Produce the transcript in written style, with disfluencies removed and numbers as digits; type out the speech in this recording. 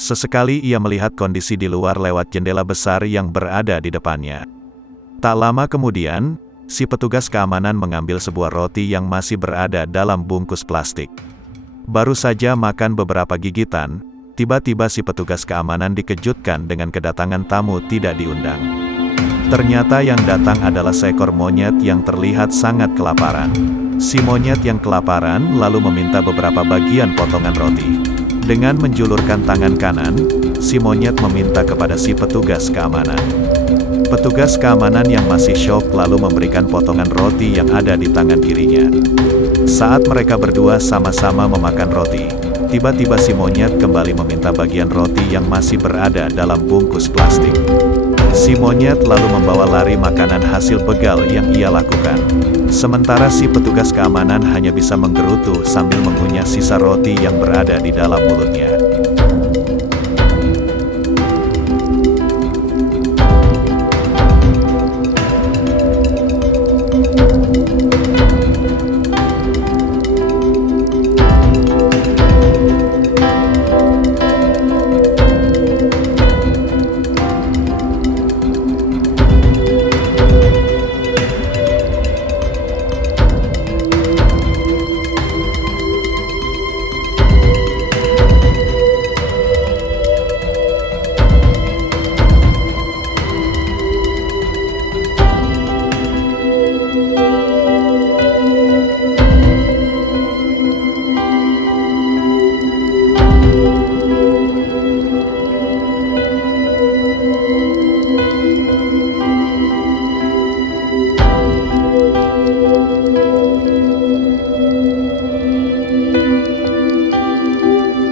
Sesekali ia melihat kondisi di luar lewat jendela besar yang berada di depannya. Tak lama kemudian, si petugas keamanan mengambil sebuah roti yang masih berada dalam bungkus plastik. Baru saja makan beberapa gigitan, tiba-tiba si petugas keamanan dikejutkan dengan kedatangan tamu tidak diundang. Ternyata yang datang adalah seekor monyet yang terlihat sangat kelaparan. Si monyet yang kelaparan lalu meminta beberapa bagian potongan roti. Dengan menjulurkan tangan kanan, si monyet meminta kepada si petugas keamanan. Petugas keamanan yang masih syok lalu memberikan potongan roti yang ada di tangan kirinya. Saat mereka berdua sama-sama memakan roti, tiba-tiba si monyet kembali meminta bagian roti yang masih berada dalam bungkus plastik. Si monyet lalu membawa lari makanan hasil begal yang ia lakukan. Sementara si petugas keamanan hanya bisa menggerutu sambil mengunyah sisa roti yang berada di dalam mulutnya.